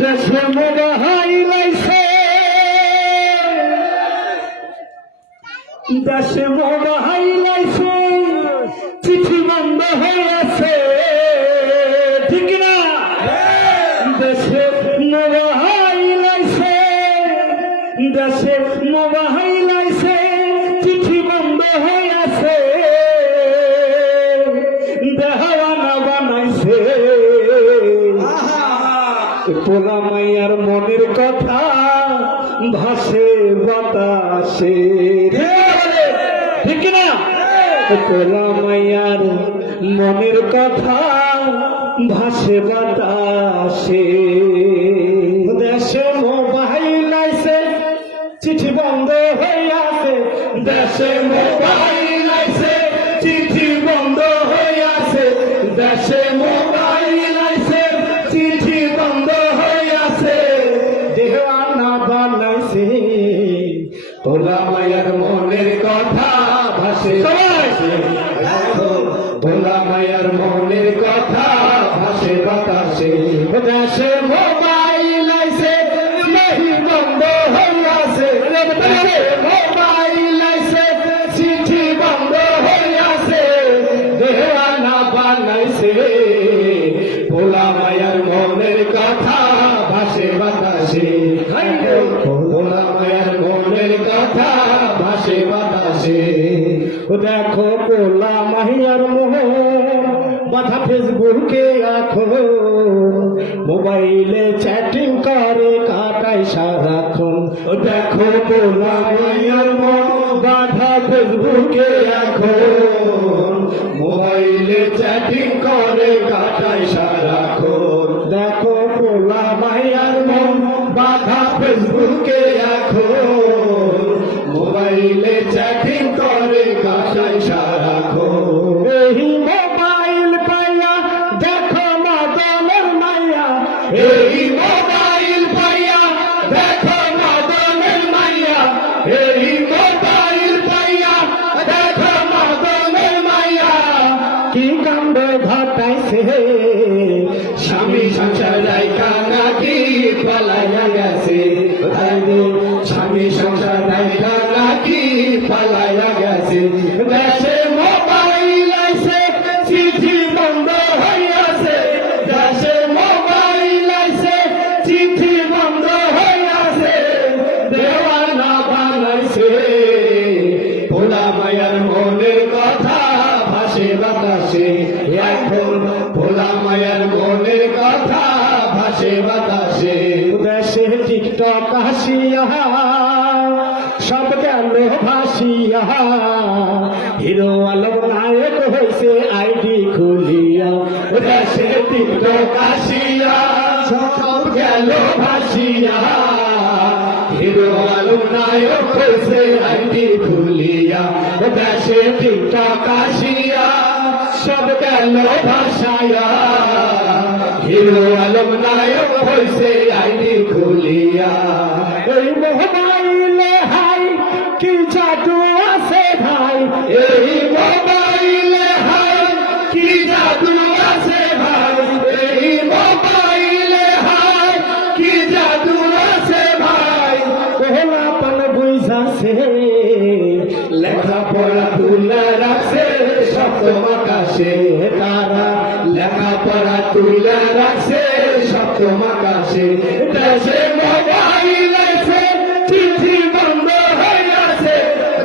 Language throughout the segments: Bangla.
দেশে মোবাইলাইছে দেশে মোবাইলাইছে চিঠি বন্ধ হয়ে আছে ঠিক না দেশে মোবাইলাইছে দেশে মোবাইলাইছে চিঠি বন্ধ হয়ে আছে দেহানা বানাইছে পোলা মাইয়ার মনের কথা ভাসে বাতাসে ঠিক না পোলা মাইয়ার মনের কথা ভাসে বাতাসে দেশে মোবাইল আইছে চিঠি বন্ধ হয়ে আছে দেশে মোবাইল আইছে চিঠি বন্ধ হয়ে আছে দেশে মোবাইল আইছে চিঠি বন্ধ হয়ে আছে দেওয়ানা বানাইছে পোলা মায়ের মনের কথা ভাসে পোলা মায়ের মনের কথা ভাসে বাতাসে দেশে মোবাইল আইছে চিঠি বন্ধ হয়ে আছে মোবাইল আইছে চিঠি বন্ধ হয়ে আছে দেওয়ানা বানাইছে পোলা মায়ের মনের কথা ভাসে বাতাসে পোলা মায়ের মনের কথা ভাসে বাতাসে দেখো পোলা মাহিয়ার মোহ বাধা ফেসবুকে এখন মোবাইলে চ্যাটিং করে কাটাই সারাক্ষণ দেখো পোলা মাহিয়ার মোহ বাধা ফেসবুকে এখন মোবাইলে চ্যাটিং করে কাটাই সারাক্ষণ দেখো পোলা মাহিয়ার মোহ বাধা ফেসবুকে এখন মোবাইলে চ্যাটিং করে কাটাই সারাক্ষণ এই মোবাইল পাইয়া দেখো মদনের মাইয়া এই মোবাইল পাইয়া দেখো মদনের মাইয়া এই মোবাইল পাইয়া দেখো মদনের মাইয়া কি কাণ্ড ঘটাইছে স্বামী সংসার রাইখা নাকি পালাইয়া গেছে স্বামী সংসার রাইখা নাকি পালাইয়া গেছে দেশে মোবাইল আইছে চিঠি বন্ধ হয়ে আছে দেশে মোবাইল আইছে চিঠি বন্ধ হয়ে আছে দেওয়ানা বানাইছে পোলা মায়ের মনের কথা ভাসে বাতাসে এখন পোলা মায়ের মনের কথা ভাসে বাতাসে দেশে টিকটক হাসিয়া সব গেল ভাসিয়া হিরো আলম নায়ক হয়েছে আইডি খুলিয়া দেশে টিকটক হাসিয়া সব গেল ভাসিয়া হিরো আলম নায়ক হয়েছে আইডি খুলিয়া দেশে টিকটক হাসিয়া সব গেল ভাসায়া হিরো আলম নায়ক হয়েছে আইডি খুলিয়া এই মোবাইলে হাই কি জাদু আছে ভাই এই মোবাইলে হাই কি জাদু আছে ভাই এই মোবাইলে হাই কি জাদু আছে ভাই কোহলা পান বুঝাছে লেখাপড়া তুলে রাখছে সপ্তম আকাশে তারা লেখাপড়া তুলে রাখছে সপ্তম আকাশে দেশে মোবাইল আছে চিঠি বন্ধ হয়ে আছে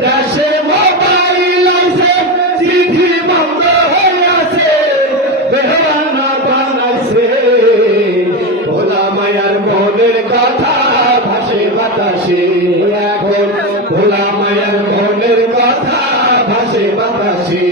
দেশে মোবাইল আছে চিঠি বন্ধ হয়ে আছে দেওয়ানা বানাইছে পোলা মায়ের মনের কথা ভাসে বাতাসে এখন পোলা মায়ের মনের কথা ভাসে বাতাসে